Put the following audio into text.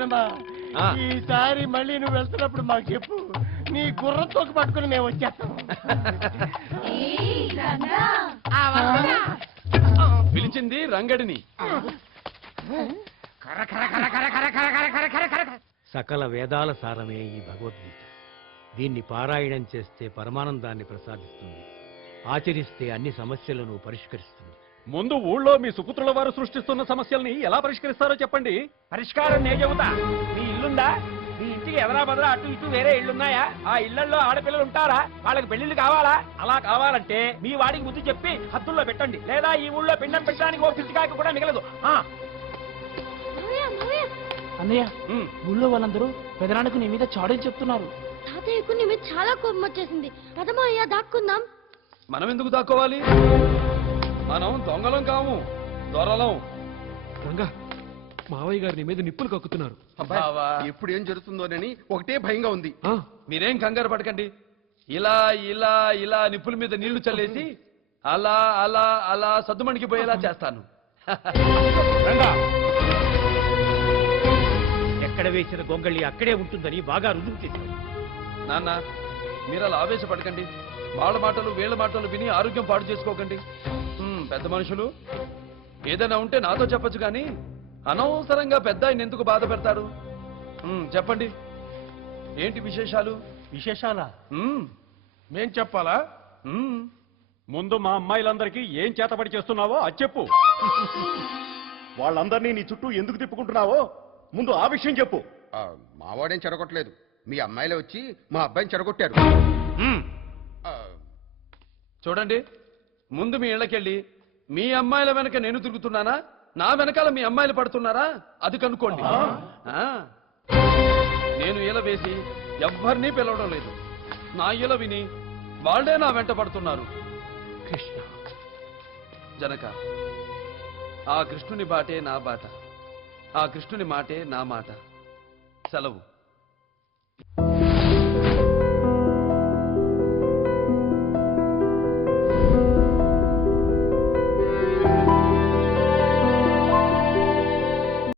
మిత్రమా, ఈసారి మళ్ళీ నువ్వు వెళ్తున్నప్పుడు మాకు చెప్పు, నీ గుర్రం తోక పట్టుకుని మేము వచ్చేస్తాం. పిలిచింది రంగడిని. సకల వేదాల సారమే ఈ భగవద్గీత. దీన్ని పారాయణం చేస్తే పరమానందాన్ని ప్రసాదిస్తుంది, ఆచరిస్తే అన్ని సమస్యలను పరిష్కరిస్తుంది. ముందు ఊళ్ళో మీ సుపుత్రుల వారు సృష్టిస్తున్న సమస్యల్ని ఎలా పరిష్కరిస్తారో చెప్పండి. పరిష్కారం నేను చెబుతా. మీ ఇల్లుందా? మీ ఇంటికి ఎదరా బదరా అటు ఇటు వేరే ఇళ్లున్నాయా? ఆ ఇళ్లలో ఆడపిల్లలు ఉంటారా? వాళ్ళకి పెళ్లిళ్ళు కావాలా? అలా కావాలంటే మీ వాడికి బుద్ధి చెప్పి హద్దుల్లో పెట్టండి, లేదా ఈ ఊళ్ళో పిండం పెట్టడానికి ఓ పిచ్చికాయకు కూడా మిగలదు. అన్నయ్య, ఊళ్ళో వాళ్ళందరూ పెదనాన్నకు నీ మీద చాడని చెప్తున్నారు. తాతయ్యకు నీ మీద చాలా కోపం వచ్చేసింది. పదమా అయ్యా, దాక్కుందాం. మనం ఎందుకు దాక్కోవాలి? మనం దొంగలం కాము, దొరలం. రంగా, మావయ్య గారి నీ మీద నిప్పులు కక్కుతున్నారు. ఎప్పుడు ఏం జరుగుతుందోనని ఒకటే భయంగా ఉంది. మీరేం కంగారు పడకండి. ఇలా ఇలా ఇలా నిప్పుల మీద నీళ్లు చల్లేసి అలా అలా అలా సద్దుమణికి పోయేలా చేస్తాను. ఎక్కడ వేసిన గొంగళి అక్కడే ఉంటుందని బాగా రుజువు చేశారు. నాన్న, మీరు అలా ఆవేశపడకండి. వాళ్ళ మాటలు వీళ్ళ మాటలు విని ఆరోగ్యం పాడు చేసుకోకండి. పెద్ద మనుషులు ఏదైనా ఉంటే నాతో చెప్పొచ్చు, కానీ అనవసరంగా పెద్ద ఆయన ఎందుకు బాధ పెడతారు? చెప్పండి, ఏంటి విశేషాలు? విశేషాలా? మేం చెప్పాలా? ముందు మా అమ్మాయిలందరికీ ఏం చేతబడి చేస్తున్నావో అది చెప్పు. వాళ్ళందరినీ నీ చుట్టూ ఎందుకు తిప్పుకుంటున్నావో ముందు ఆ విషయం చెప్పు. మావాడేం చెడగొట్టలేదు, మీ అమ్మాయిలే వచ్చి మా అబ్బాయిని చెడగొట్టారు. చూడండి, ముందు మీ ఇళ్ళకెళ్ళి మీ అమ్మాయిల వెనక నేను తిరుగుతున్నానా, నా వెనకాల మీ అమ్మాయిలు పడుతున్నారా అది కనుక్కోండి. నేను ఈల వేసి ఎవ్వరినీ పిలవడం లేదు. నా ఈల విని వాళ్ళే నా వెంట పడుతున్నారు. కృష్ణ, జనక, ఆ కృష్ణుని బాటే నా బాట, ఆ కృష్ణుని మాటే నా మాట. సెలవు.